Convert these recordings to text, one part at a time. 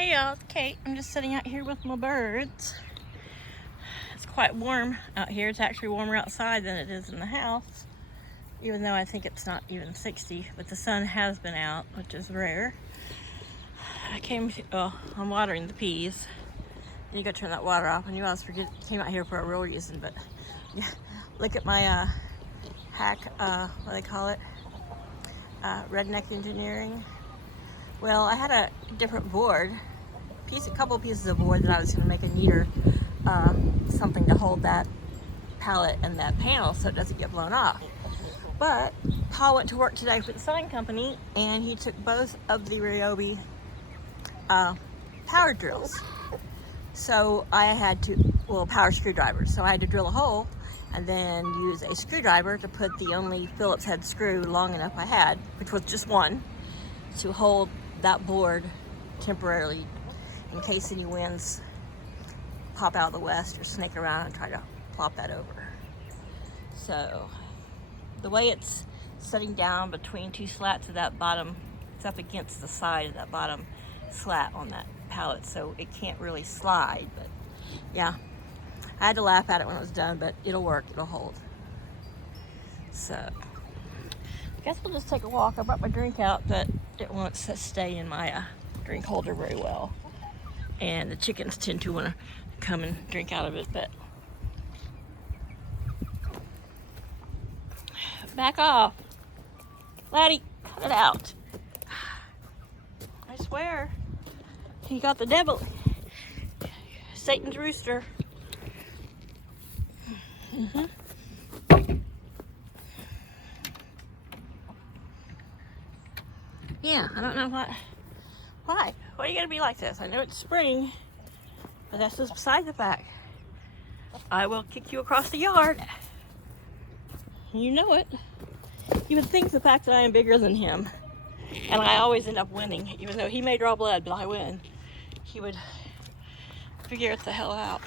Hey y'all, it's Kate. I'm just sitting out here with my birds. It's quite warm out here. It's actually warmer outside than it is in the house, even though I think it's not even 60, but the sun has been out, which is rare. I'm watering the peas. You gotta turn that water off. I knew I came out here for a real reason, but yeah, look at my hack, what do they call it? Redneck engineering. Well, I had a different board, a couple pieces of board that I was going to make a neater something to hold that pallet and that panel so it doesn't get blown off. But Paul went to work today for the sign company and he took both of the Ryobi power drills. So I had power screwdrivers. So I had to drill a hole and then use a screwdriver to put the only Phillips head screw long enough I had, which was just one, to hold that board temporarily in case any winds pop out of the west or snake around and try to plop that over. So the way it's setting down between two slats of that bottom, it's up against the side of that bottom slat on that pallet, so it can't really slide. But yeah, I had to laugh at it when it was done, but it'll work, it'll hold. So I guess we'll just take a walk. I brought my drink out, but it won't stay in my drink holder very well. And the chickens tend to want to come and drink out of it, but back off. Laddie, cut it out. I swear. He got the devil. Satan's rooster. Mm-hmm. Yeah, I don't know why. Why are you gonna be like this? I know it's spring, but that's just beside the fact. I will kick you across the yard. You know it. You would think the fact that I am bigger than him, and I always end up winning, even though he may draw blood, but I win. He would figure it the hell out.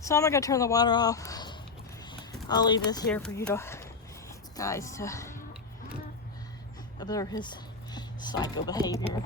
So I'm not gonna turn the water off. I'll leave this here for you guys to observe his psycho behavior.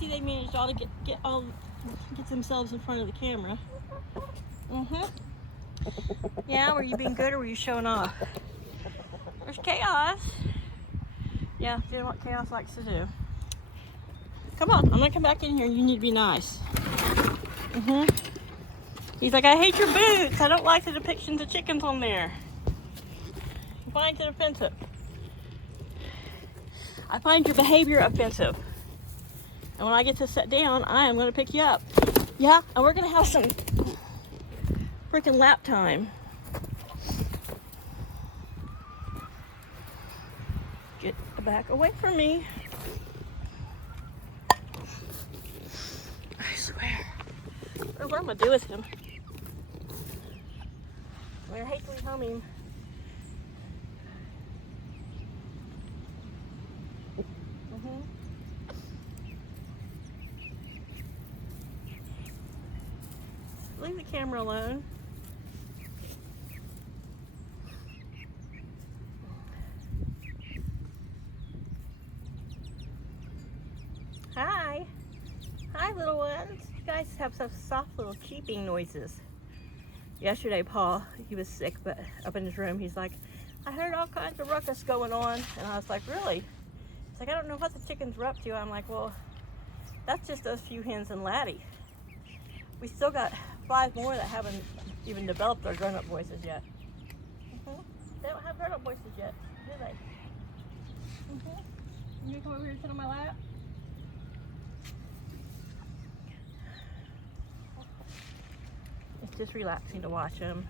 See, they managed all to get themselves in front of the camera. Yeah, were you being good or were you showing off? There's Chaos. Yeah, doing what Chaos likes to do. Come on, I'm gonna come back in here and you need to be nice. He's like, I hate your boots. I don't like the depictions of chickens on there. I find it offensive. I find your behavior offensive. And when I get to sit down, I am going to pick you up. Yeah, and we're going to have some freaking lap time. Get back away from me. I swear. know what I'm gonna do with him. I mean, I hate to leave home. Leave the camera alone. Hi. Hi, little ones. You guys have some soft little cheeping noises. Yesterday, Paul, he was sick, but up in his room, he's like, I heard all kinds of ruckus going on. And I was like, really? He's like, I don't know what the chickens were up to. I'm like, well, that's just those few hens and Laddie. We still got 5 more that haven't even developed their grown-up voices yet. They don't have grown-up voices yet, do they? You come over here and sit on my lap? It's just relaxing to watch them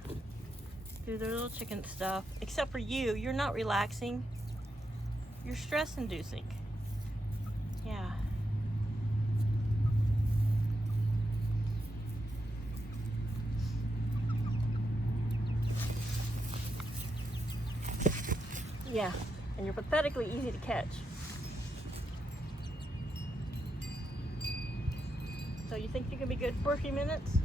do their little chicken stuff. Except for you, you're not relaxing. You're stress-inducing. Yeah. Yeah, and you're pathetically easy to catch. So you think you can be good for a few minutes?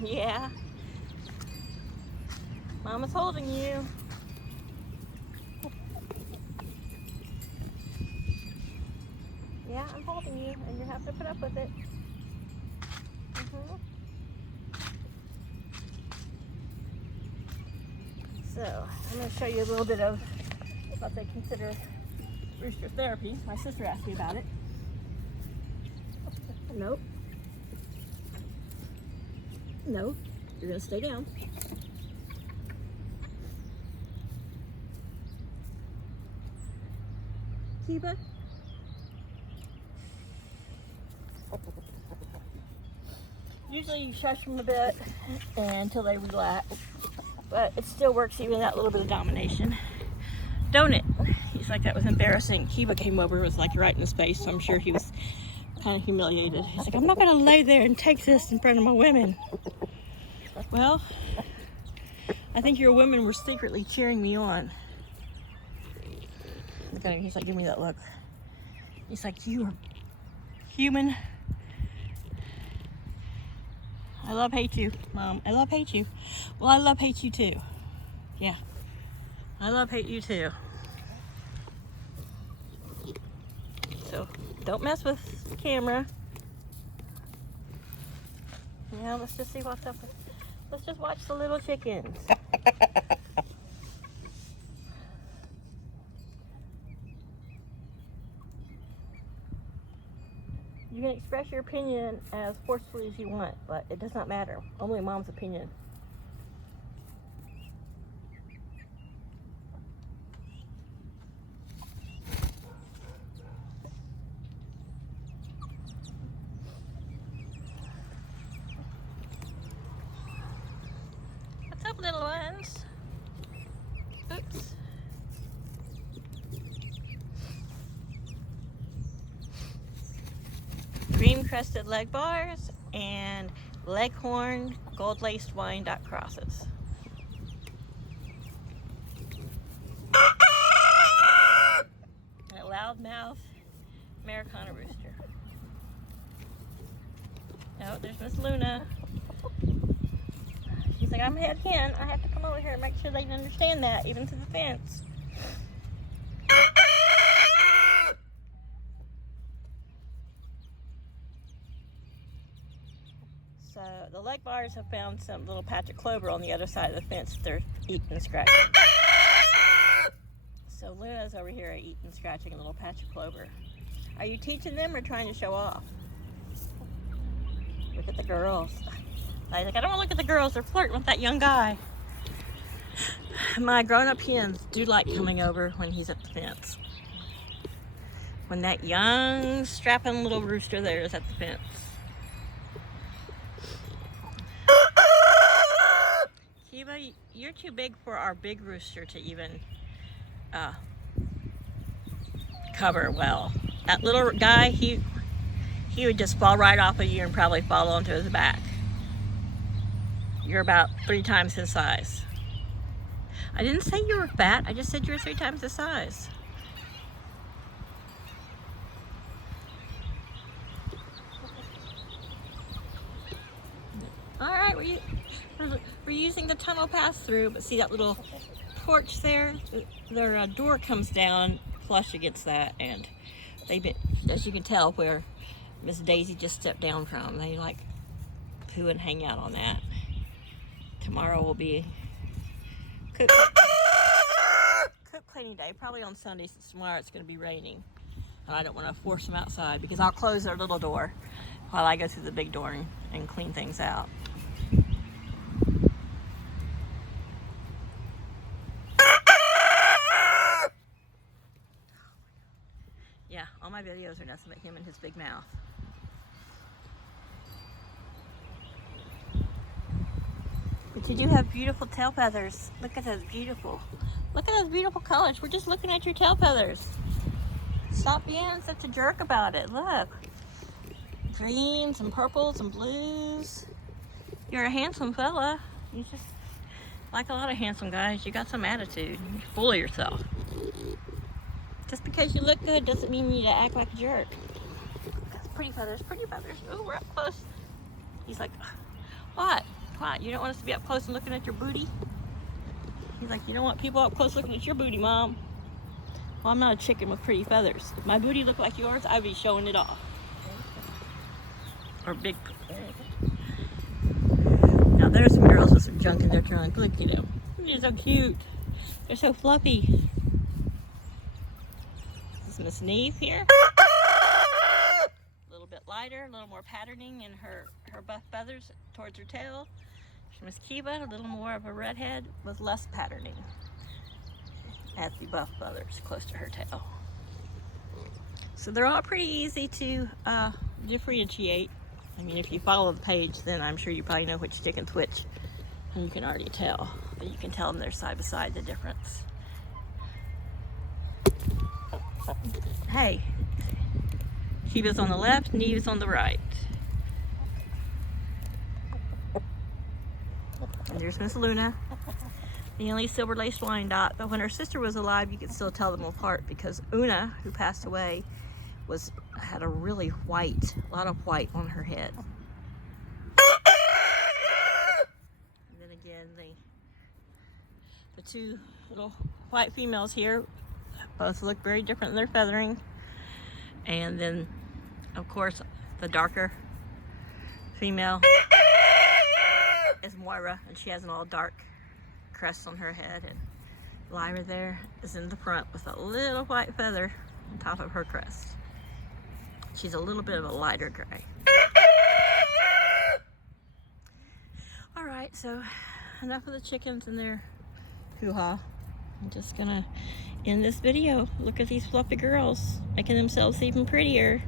Yeah. Mama's holding you. Yeah, I'm holding you, and you have to put up with it. So, I'm going to show you a little bit of what they consider rooster therapy. My sister asked me about it. Nope. No, you're going to stay down. Kiba. Usually you shush them a bit until they relax. But it still works even that little bit of domination. Don't it? He's like, that was embarrassing. Kiba came over, was like right in his face, so I'm sure he was kind of humiliated. He's like, I'm not gonna lay there and take this in front of my women. Well, I think your women were secretly cheering me on. Look at him, he's like, give me that look. He's like, you are human. I love hate you, Mom. I love hate you. Well, I love hate you too. Yeah. I love hate you too. So don't mess with the camera. Yeah, let's just see what's up. Let's just watch the little chickens. You can express your opinion as forcefully as you want, but it does not matter. Only Mom's opinion. What's up, little ones? Oops. Cream crusted leg bars and leghorn gold laced Wyandotte crosses. And a loudmouth Americana rooster. Oh, there's Miss Luna. She's like, I'm head hen. I have to come over here and make sure they understand that, even through the fence. So the leg bars have found some little patch of clover on the other side of the fence that they're eating and scratching. So Luna's over here eating and scratching a little patch of clover. Are you teaching them or trying to show off? Look at the girls. I don't want to look at the girls. They're flirting with that young guy. My grown-up hens do like coming over when he's at the fence. When that young, strapping little rooster there is at the fence. Kiba, you're too big for our big rooster to even cover well. That little guy, he he would just fall right off of you and probably fall onto his back. You're about 3 times his size. I didn't say you were fat, I just said you were 3 times his size. All right, we're using the tunnel pass through, but see that little porch there? Their door comes down flush against that, and they've been, as you can tell, where Miss Daisy just stepped down from. They like poo and hang out on that. Tomorrow will be cook cleaning day, probably on Sunday, since tomorrow it's going to be raining. And I don't want to force them outside because I'll close their little door while I go through the big door and clean things out. Yeah, all my videos are nothing but him and his big mouth. But did you have beautiful tail feathers? Look at those beautiful. Look at those beautiful colors. We're just looking at your tail feathers. Stop being such a jerk about it. Look. Greens and purples and blues. You're a handsome fella. You just, like a lot of handsome guys, you got some attitude. You're full of yourself. Just because you look good doesn't mean you need to act like a jerk. That's pretty feathers, pretty feathers. Oh, we're up close. He's like, what? What? You don't want us to be up close and looking at your booty? He's like, you don't want people up close looking at your booty, Mom. Well, I'm not a chicken with pretty feathers. If my booty looked like yours, I'd be showing it off. Or big. Now there's some girls with some junk in their trunk. Look at them. They're so cute. They're so fluffy. This is Miss Neve here. A little bit lighter, a little more patterning in her buff feathers towards her tail. Miss Kiva, a little more of a redhead with less patterning at the buff feathers close to her tail. So they're all pretty easy to differentiate. I mean, if you follow the page, then I'm sure you probably know which chicken's which, and you can already tell. But you can tell them they're side by side, the difference. Hey, Kiva's on the left, Neve's on the right. And there's Miss Luna, the only silver-laced Wyandotte. But when her sister was alive, you could still tell them apart because Una, who passed away, had a really white, a lot of white on her head. And then again, the 2 little white females here both look very different in their feathering. And then, of course, the darker female is Moira, and she has an all dark crest on her head, and Lyra there is in the front with a little white feather on top of her crest. She's a little bit of a lighter gray. All right, so enough of the chickens and their hoo-ha. I'm just gonna end this video. Look at these fluffy girls making themselves even prettier.